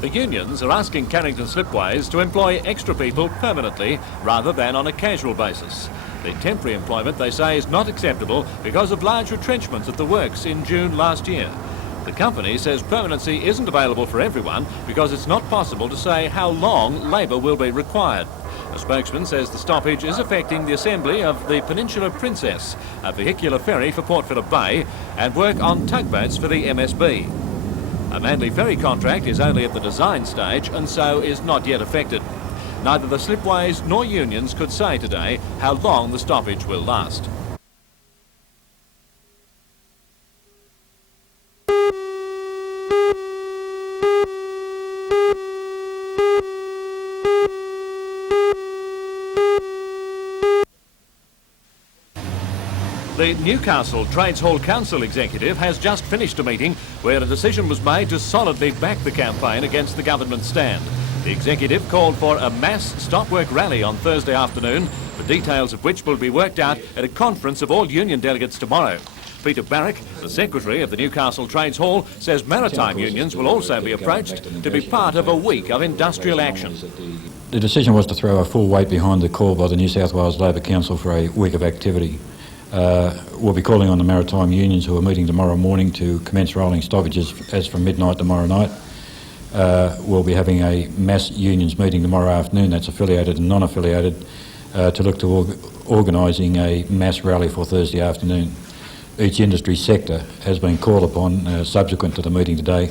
The unions are asking Carrington Slipways to employ extra people permanently rather than on a casual basis. The temporary employment, they say, is not acceptable because of large retrenchments at the works in June last year. The company says permanency isn't available for everyone because it's not possible to say how long labour will be required. A spokesman says the stoppage is affecting the assembly of the Peninsula Princess, a vehicular ferry for Port Phillip Bay, and work on tugboats for the MSB. A Manly ferry contract is only at the design stage and so is not yet affected. Neither the Slipways nor unions could say today how long the stoppage will last. The Newcastle Trades Hall Council executive has just finished a meeting where a decision was made to solidly back the campaign against the government stand. The executive called for a mass stop work rally on Thursday afternoon, the details of which will be worked out at a conference of all union delegates tomorrow. Peter Barrack, the secretary of the Newcastle Trades Hall, says maritime unions will also be approached to be part of a week of industrial action. The decision was to throw a full weight behind the call by the New South Wales Labor Council for a week of activity. We'll be calling on the maritime unions who are meeting tomorrow morning to commence rolling stoppages as from midnight tomorrow night. We'll be having a mass unions meeting tomorrow afternoon, that's affiliated and non-affiliated, to look to organising a mass rally for Thursday afternoon. Each industry sector has been called upon, subsequent to the meeting today,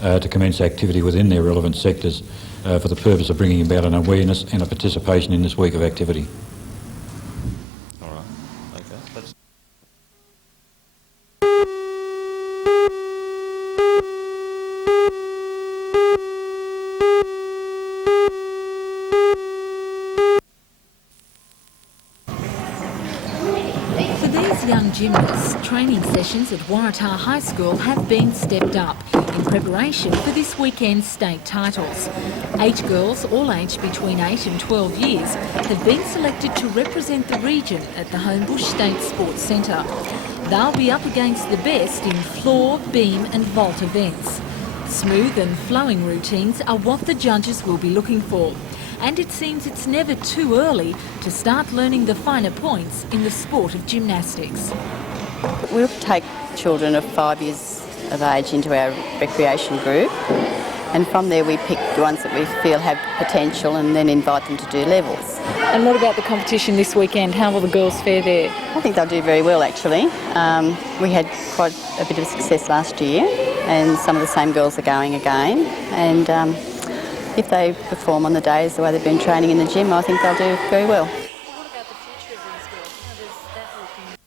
to commence activity within their relevant sectors for the purpose of bringing about an awareness and a participation in this week of activity. Young gymnasts, training sessions at Waratah High School have been stepped up in preparation for this weekend's state titles. 8 girls, all aged between 8 and 12 years, have been selected to represent the region at the Homebush State Sports Centre. They'll be up against the best in floor, beam and vault events. Smooth and flowing routines are what the judges will be looking for. And it seems it's never too early to start learning the finer points in the sport of gymnastics. We'll take children of 5 years of age into our recreation group, and from there we pick the ones that we feel have potential and then invite them to do levels. And what about the competition this weekend? How will the girls fare there? I think they'll do very well actually. We had quite a bit of success last year and some of the same girls are going again, and if they perform on the days the way they've been training in the gym, I think they'll do very well. What about the future of these girls? How does that look in?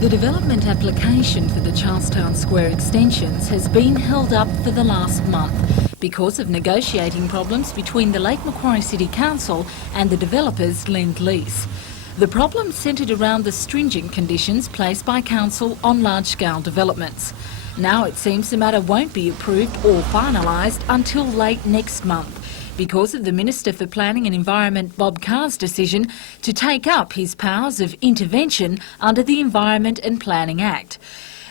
The development application for the Charlestown Square extensions has been held up for the last month because of negotiating problems between the Lake Macquarie City Council and the developers Lend-Lease. The problem centred around the stringent conditions placed by Council on large-scale developments. Now it seems the matter won't be approved or finalised until late next month, because of the Minister for Planning and Environment Bob Carr's decision to take up his powers of intervention under the Environment and Planning Act.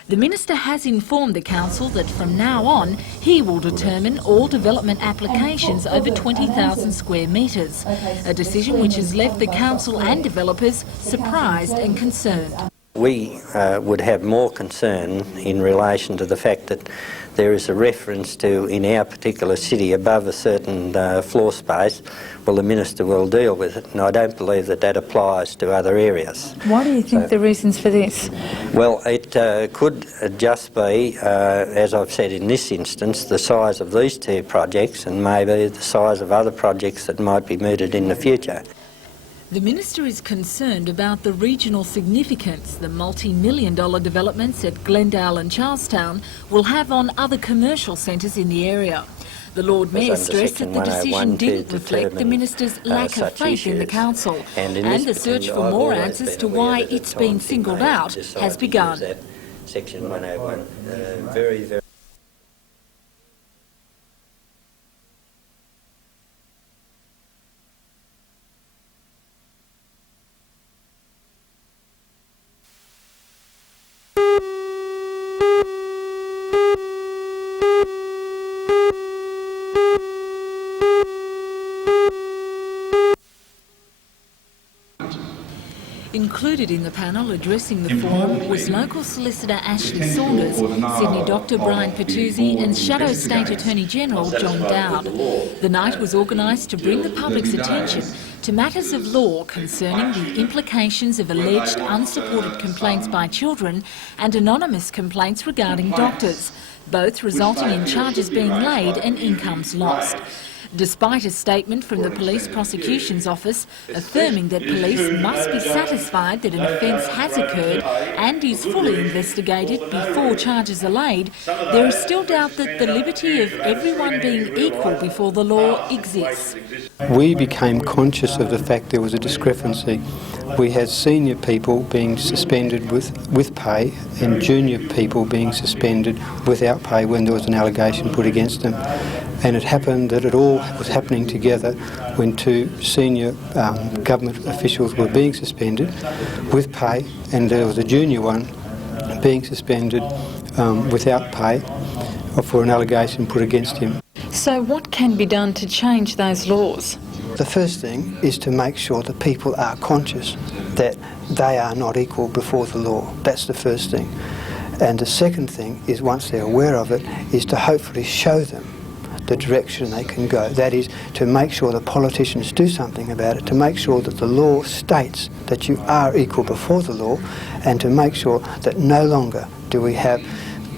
The Minister has informed the Council that from now on he will determine all development applications over 20,000 square metres, a decision which has left the Council and developers surprised and concerned. We would have more concern in relation to the fact that there is a reference to, in our particular city, above a certain floor space. Well, the Minister will deal with it, and I don't believe that that applies to other areas. Why do you think the reasons for this? Well, it could just be, as I've said in this instance, the size of these 2 projects and maybe the size of other projects that might be mooted in the future. The Minister is concerned about the regional significance the multi-million-dollar developments at Glendale and Charlestown will have on other commercial centres in the area. The Lord Mayor under stressed that Section the decision 101 to didn't reflect the determine, Minister's lack of such faith in the issues. Council, And in and this the search particular, for I've more always answers been to aware why that the it's been time to singled make out decide has to use begun. that Section 101 very Included in the panel addressing the forum was local solicitor Ashley Saunders, Sydney Dr Brian Patuzzi and Shadow State Attorney General John Dowd. The night was organised to bring the public's attention to matters of law concerning the implications of alleged unsupported complaints by children and anonymous complaints regarding doctors, both resulting in charges being laid and incomes lost. Despite a statement from the Police Prosecution's Office affirming that police must be satisfied that an offence has occurred and is fully investigated before charges are laid, there is still doubt that the liberty of everyone being equal before the law exists. We became conscious of the fact there was a discrepancy. We had senior people being suspended with pay and junior people being suspended without pay when there was an allegation put against them. And it happened that it all was happening together when two senior government officials were being suspended with pay, and there was a junior one being suspended without pay for an allegation put against him. So what can be done to change those laws? The first thing is to make sure that people are conscious that they are not equal before the law. That's the first thing. And the second thing is, once they're aware of it, is to hopefully show them the direction they can go. That is, to make sure the politicians do something about it, to make sure that the law states that you are equal before the law, and to make sure that no longer do we have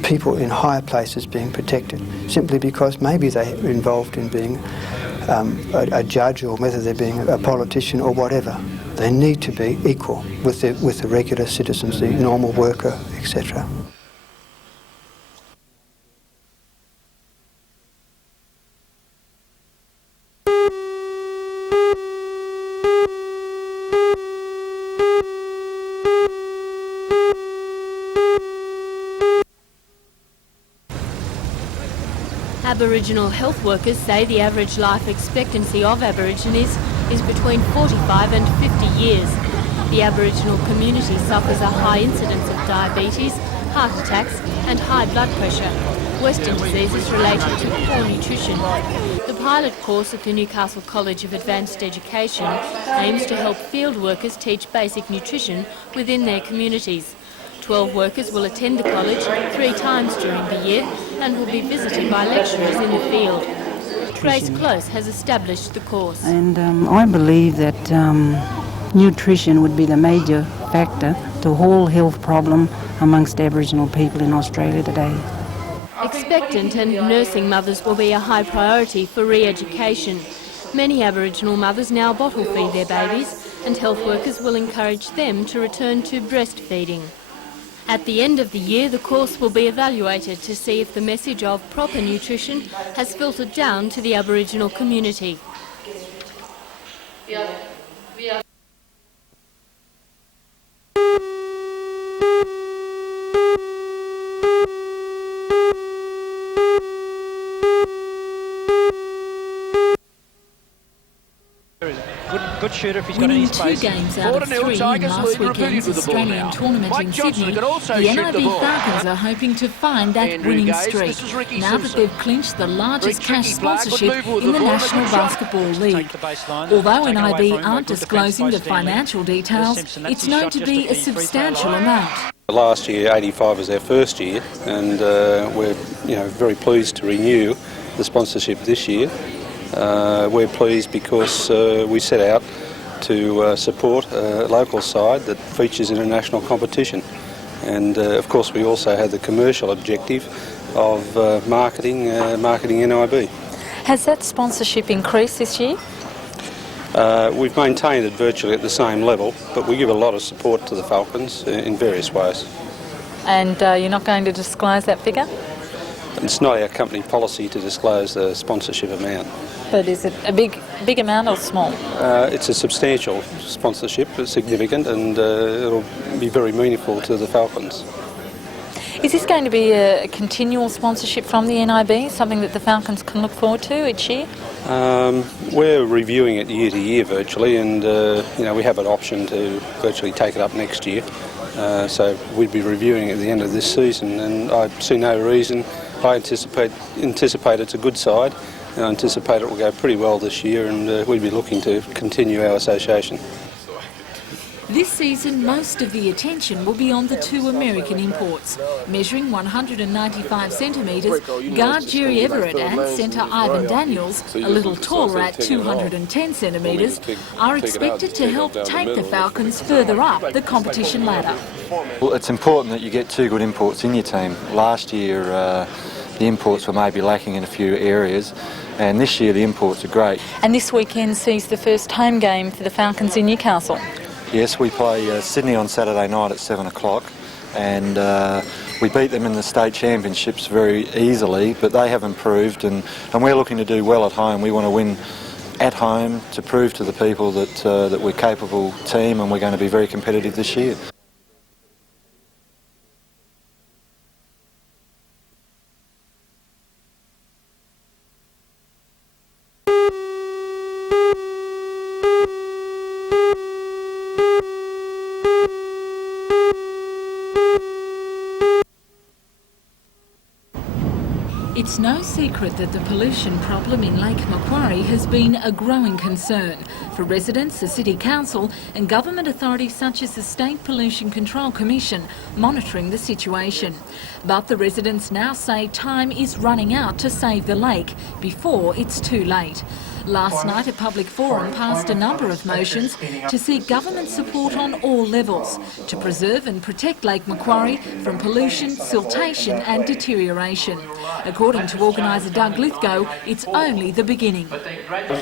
people in higher places being protected simply because maybe they're involved in being a judge, or whether they're being a politician or whatever. They need to be equal with the regular citizens, the normal worker, etc. Aboriginal health workers say the average life expectancy of Aborigines is between 45 and 50 years. The Aboriginal community suffers a high incidence of diabetes, heart attacks and high blood pressure, Western diseases related to poor nutrition. The pilot course at the Newcastle College of Advanced Education aims to help field workers teach basic nutrition within their communities. 12 workers will attend the college 3 times during the year and will be visited by lecturers in the field. Grace Close has established the course. And I believe that nutrition would be the major factor to all health problem amongst Aboriginal people in Australia today. Expectant and nursing mothers will be a high priority for re-education. Many Aboriginal mothers now bottle feed their babies, and health workers will encourage them to return to breastfeeding. At the end of the year, the course will be evaluated to see if the message of proper nutrition has filtered down to the Aboriginal community. Good shooter if he's got Winning any space. 2 games out of 3 in last weekend's Australian tournament in Sydney, the NIB Falcons are hoping to find that winning streak now that they've clinched the largest cash sponsorship in the National Basketball League. Although NIB aren't disclosing the financial details, it's known to be a substantial amount. Last year, 85 was our first year, and we're very pleased to renew the sponsorship this year. We're pleased because we set out to support a local side that features in a national competition, and of course we also had the commercial objective of marketing NIB. Has that sponsorship increased this year? We've maintained it virtually at the same level, but we give a lot of support to the Falcons in various ways. And you're not going to disclose that figure? It's not our company policy to disclose the sponsorship amount. But is it a big amount or small? It's a substantial sponsorship, it's significant, and it'll be very meaningful to the Falcons. Is this going to be a continual sponsorship from the NIB, something that the Falcons can look forward to each year? We're reviewing it year to year virtually, and we have an option to virtually take it up next year. So we'd be reviewing it at the end of this season, and I see no reason. I anticipate it's a good side. I anticipate it will go pretty well this year, and we'd be looking to continue our association. This season, most of the attention will be on the two American imports. Measuring 195 centimetres, guard Jerry Everett and centre Ivan Daniels, a little taller at 210 centimetres, are expected to help take the Falcons further up the competition ladder. Well, it's important that you get two good imports in your team. Last year, the imports were maybe lacking in a few areas, and this year the imports are great. And this weekend sees the first home game for the Falcons in Newcastle. Yes, we play Sydney on Saturday night at 7 o'clock, and we beat them in the state championships very easily, but they have improved, and we're looking to do well at home. We want to win at home to prove to the people that we're a capable team, and we're going to be very competitive this year. It's no secret that the pollution problem in Lake Macquarie has been a growing concern for residents, the City Council and government authorities such as the State Pollution Control Commission monitoring the situation. But the residents now say time is running out to save the lake before it's too late. Last night, a public forum passed a number of motions to seek government support on all levels to preserve and protect Lake Macquarie from pollution, siltation and deterioration. According to organiser Doug Lithgow, it's only the beginning.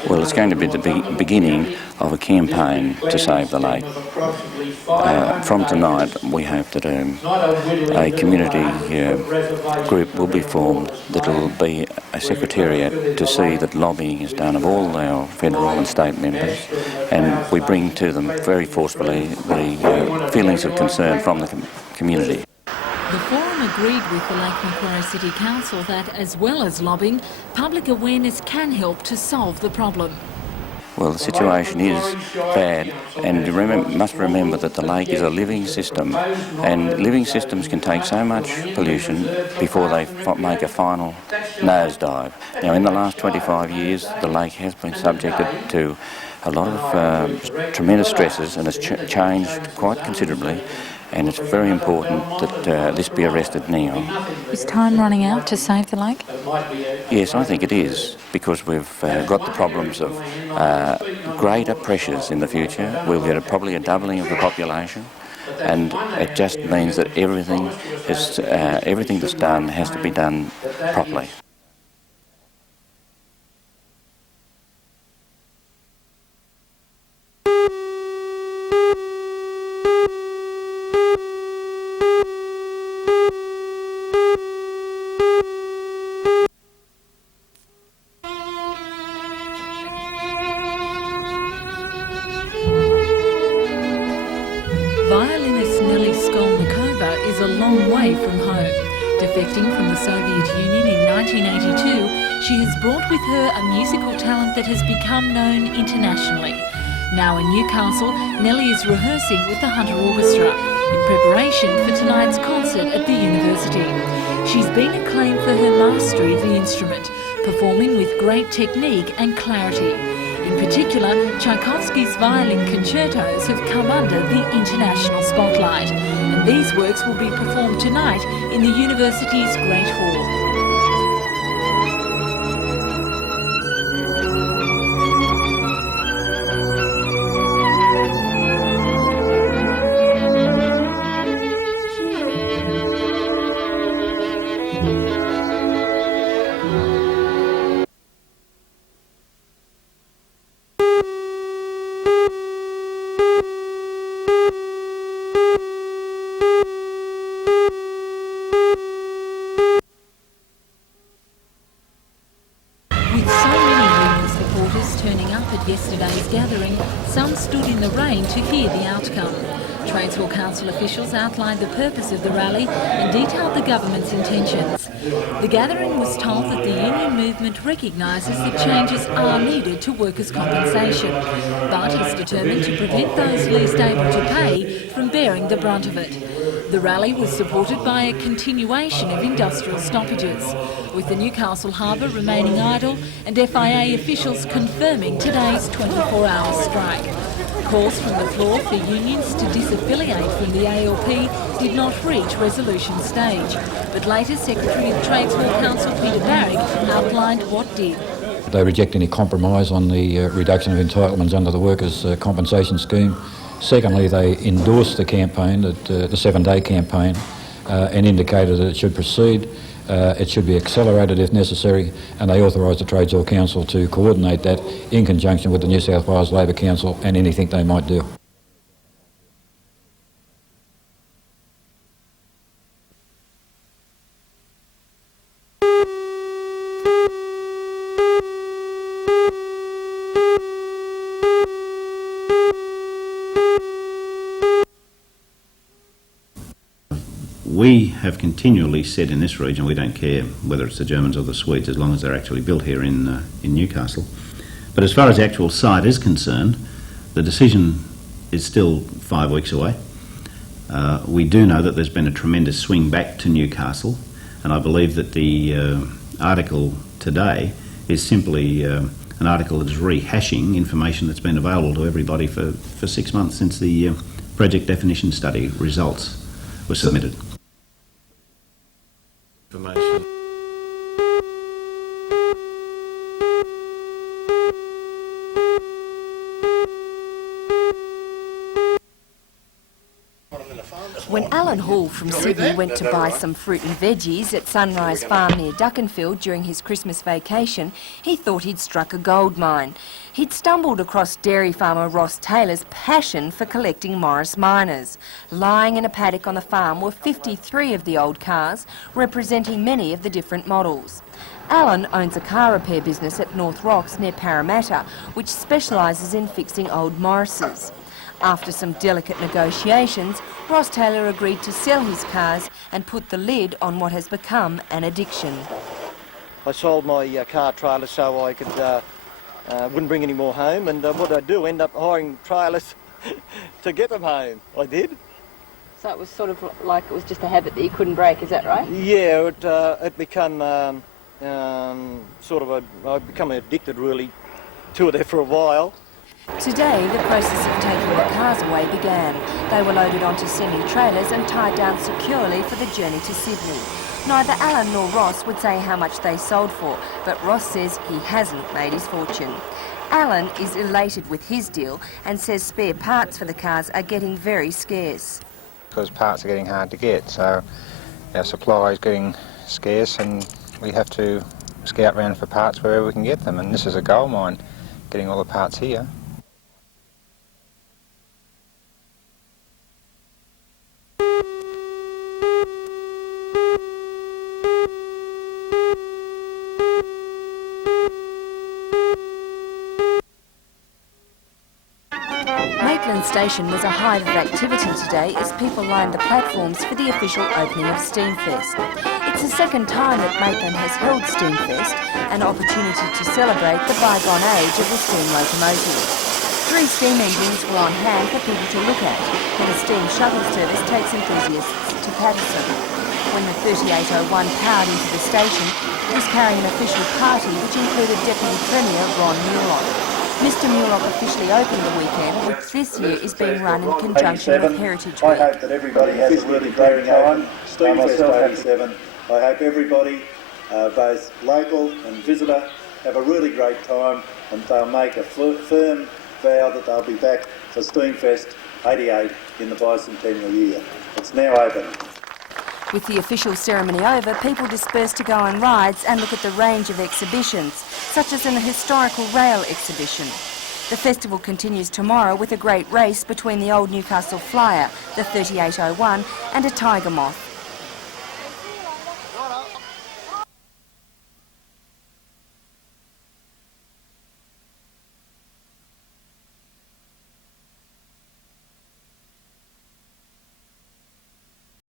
Well, it's going to be the beginning of a campaign to save the lake. From tonight, we hope that a community group will be formed that will be a secretariat to see that lobbying is done of all our federal and state members, and we bring to them very forcefully the feelings of concern from the community. The forum agreed with the Lake Macquarie City Council that, as well as lobbying, public awareness can help to solve the problem. Well, the situation is bad, and you must remember that the lake is a living system, and living systems can take so much pollution before they make a final nosedive. Now, in the last 25 years, the lake has been subjected to a lot of tremendous stresses, and has changed quite considerably. And it's very important that this be arrested now. Is time running out to save the lake? Yes, I think it is, because we've got the problems of greater pressures in the future. We'll get probably a doubling of the population, and it just means that everything that's done has to be done properly. Violinist Nelly is a long way from home. Defecting from the Soviet Union in 1982, she has brought with her a musical talent that has become known internationally. Now in Newcastle, Nelly is rehearsing with the Hunter Orchestra in preparation for tonight's concert at the university. She's been acclaimed for her mastery of the instrument, performing with great technique and clarity. In particular, Tchaikovsky's violin concertos have come under the international spotlight, and these works will be performed tonight in the university's Great Hall. supporters turning up at yesterday's gathering, some stood in the rain to hear the outcome. Tradesville Council officials outlined the purpose of the rally and detailed the government's intentions. The gathering was told that the union movement recognises that changes are needed to workers' compensation, but is determined to prevent those least able to pay from bearing the brunt of it. The rally was supported by a continuation of industrial stoppages, with the Newcastle harbour remaining idle and FIA officials confirming today's 24-hour strike. Calls from the floor for unions to disaffiliate from the ALP did not reach resolution stage, but later Secretary of Tradesville Council Peter Barrick outlined what did. They reject any compromise on the reduction of entitlements under the workers' compensation scheme. Secondly, they endorsed the campaign, the 7-day campaign, and indicated that it should proceed. It should be accelerated if necessary, and they authorised the Tradesville Council to coordinate that in conjunction with the New South Wales Labor Council and anything they might do. We have continually said in this region we don't care whether it's the Germans or the Swedes as long as they're actually built here in Newcastle. But as far as the actual site is concerned, the decision is still 5 weeks away. We do know that there's been a tremendous swing back to Newcastle, and I believe that the article today is simply an article that is rehashing information that's been available to everybody for 6 months since the project definition study results were submitted. Information. When Alan Hall from Sydney went to buy some fruit and veggies at Sunrise Farm near Duckenfield during his Christmas vacation, he thought he'd struck a gold mine. He'd stumbled across dairy farmer Ross Taylor's passion for collecting Morris miners. Lying in a paddock on the farm were 53 of the old cars, representing many of the different models. Alan owns a car repair business at North Rocks near Parramatta, which specialises in fixing old Morrises. After some delicate negotiations, Ross Taylor agreed to sell his cars and put the lid on what has become an addiction. I sold my car trailer so I could wouldn't bring any more home, and what I do, end up hiring trailers to get them home. I did. So it was sort of like it was just a habit that you couldn't break, is that right? Yeah, it become I become addicted really to it for a while. Today, the process of taking the cars away began. They were loaded onto semi-trailers and tied down securely for the journey to Sydney. Neither Alan nor Ross would say how much they sold for, but Ross says he hasn't made his fortune. Alan is elated with his deal and says spare parts for the cars are getting very scarce. Because parts are getting hard to get, so our supply is getting scarce and we have to scout around for parts wherever we can get them, and this is a gold mine, getting all the parts here. Maitland Station was a hive of activity today as people lined the platforms for the official opening of Steamfest. It's the second time that Maitland has held Steamfest, an opportunity to celebrate the bygone age of the steam locomotive. 3 steam engines were on hand for people to look at, and a steam shuttle service takes enthusiasts to Patterson. When the 3801 powered into the station, it was carrying an official party which included Deputy Premier Ron Muirlock. Mr Muirlock officially opened the weekend, which this year is being run in conjunction with Heritage Week. I hope that everybody has a really great time. Steamfest 87. I hope everybody, both local and visitor, have a really great time, and they'll make a firm vow that they'll be back for Steamfest 88 in the bicentennial year. It's now open. With the official ceremony over, people dispersed to go on rides and look at the range of exhibitions, such as an historical rail exhibition. The festival continues tomorrow with a great race between the old Newcastle Flyer, the 3801, and a tiger moth.